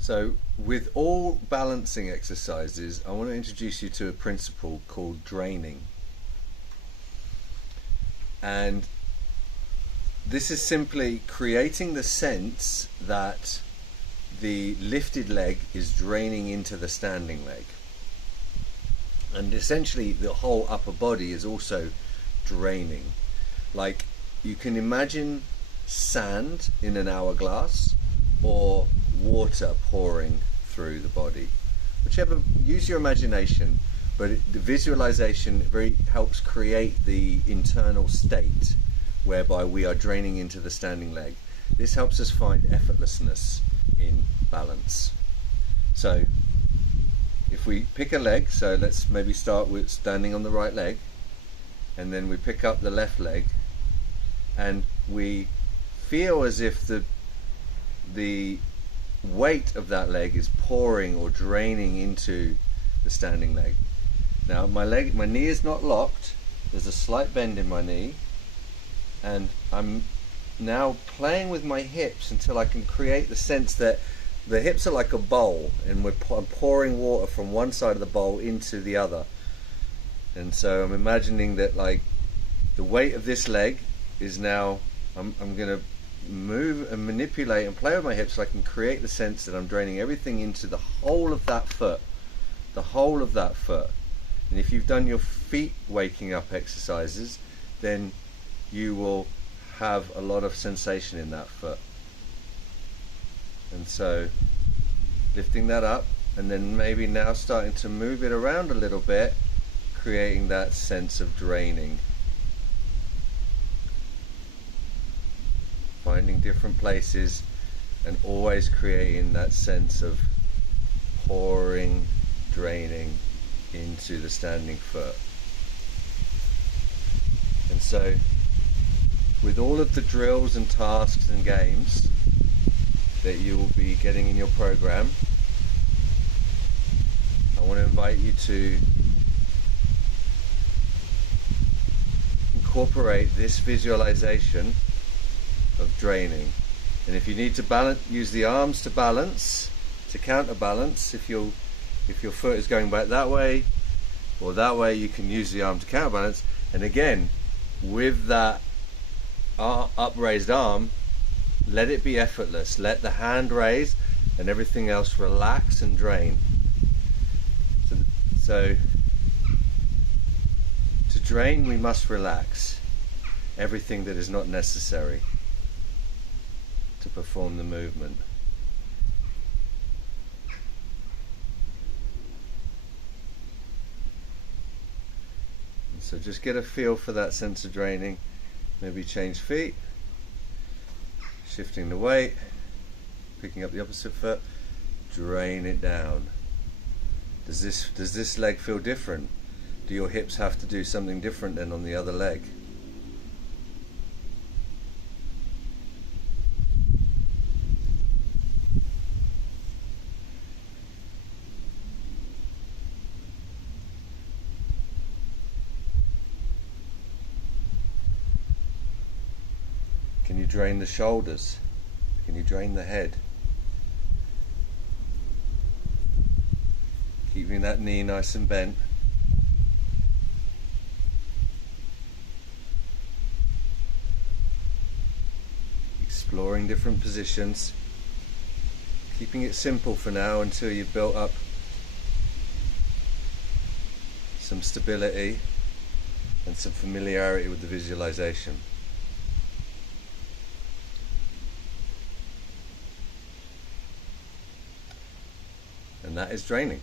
So with all balancing exercises, I want to introduce you to a principle called draining. And this is simply creating the sense that the lifted leg is draining into the standing leg. And essentially the whole upper body is also draining. Like, you can imagine sand in an hourglass or water pouring through the body. Whichever, use your imagination, but the visualization very helps create the internal state whereby we are draining into the standing leg. This helps us find effortlessness in balance. So if we pick a leg, so let's maybe start with standing on the right leg, and then we pick up the left leg, and we feel as if the weight of that leg is pouring or draining into the standing leg. Now my knee is not locked, there's a slight bend in my knee, and I'm now playing with my hips until I can create the sense that the hips are like a bowl, and I'm pouring water from one side of the bowl into the other. And so I'm imagining that, like, the weight of this leg is now, I'm going to move and manipulate and play with my hips so I can create the sense that I'm draining everything into the whole of that foot. The whole of that foot. And if you've done your feet waking up exercises, then you will have a lot of sensation in that foot. And so lifting that up, and then maybe now starting to move it around a little bit, creating that sense of draining. Finding different places and always creating that sense of pouring, draining into the standing foot. And so with all of the drills and tasks and games that you will be getting in your program, I want to invite you to incorporate this visualization of draining. And if you need to balance, use the arms to balance, to counterbalance. If your foot is going back that way or that way, you can use the arm to counterbalance. And again, with that upraised arm, let it be effortless. Let the hand raise and everything else relax and drain. So to drain, we must relax everything that is not necessary to perform the movement. And so just get a feel for that sense of draining. Maybe change feet, shifting the weight, picking up the opposite foot, drain it down. Does this leg feel different? Do your hips have to do something different than on the other leg? Can you drain the shoulders? Can you drain the head? Keeping that knee nice and bent. Exploring different positions. Keeping it simple for now until you've built up some stability and some familiarity with the visualization. And that is draining.